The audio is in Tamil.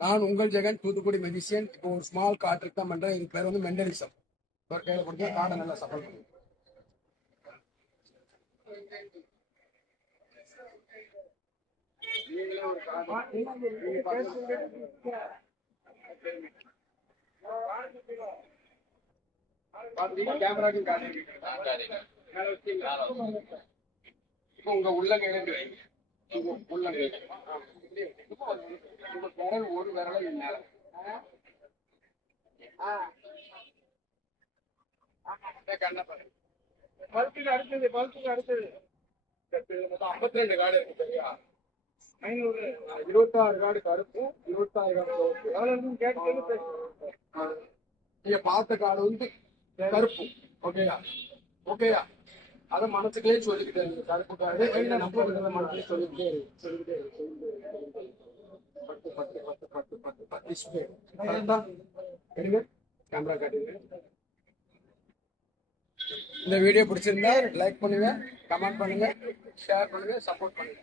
நான் உங்கள் ஜெகன், தூத்துக்குடி மெஜிஷியன். இப்போ ஒரு ஸ்மால் கார்ட் ட்ரிக் தான் பண்றேன். இது பேர் வந்து மெண்டலிசம். ஒரு கையில கொடுத்து கார்டை நல்லா சஃபல் பண்ணுங்க. நீங்களே ஒரு கேமராக்கு கார்டு மேல வச்சீங்களா? இப்போ உங்க உள்ளங்கையில வைங்க. உள்ளங்கை உங்க விரல் ஒரு விரலை மேல கண்ண பாருங்க. பல்சுக்கு அடுத்தது 52 கார்டு இருக்கு சரியா? 26 கார்டு கருப்பும் 26 கார்டு நீங்க பார்த்த கார்டு வந்து கருப்பும். ஓகேயா? ஓகேயா? அதை மனசுக்குள்ளே சொல்லிக்கிட்டே இருக்கு. கருப்பு கார்டு நம்பர் மனசுல சொல்லிக்கிட்டே இருக்கு. பத்து பத்து பத்து பத்து பத்து பத்து எடுங்க. கேமரா காட்டுங்க. இந்த வீடியோ பிடிச்சிருந்தா லைக் பண்ணுங்க, கமெண்ட் பண்ணுங்க, ஷேர் பண்ணுங்க, சப்போர்ட் பண்ணுங்க.